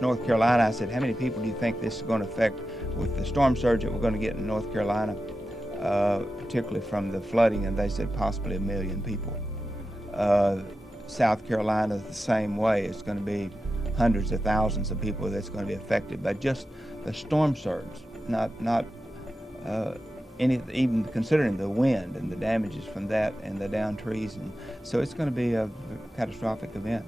asked North Carolina, I said, how many people do you think this is going to affect with the storm surge that we're going to get in North Carolina, particularly from the flooding? And they said possibly 1 million people. South Carolina, the same way. It's going to be hundreds of thousands of people that's going to be affected by just the storm surge, not even considering the wind and the damages from that and the downed trees. And so it's going to be a catastrophic event.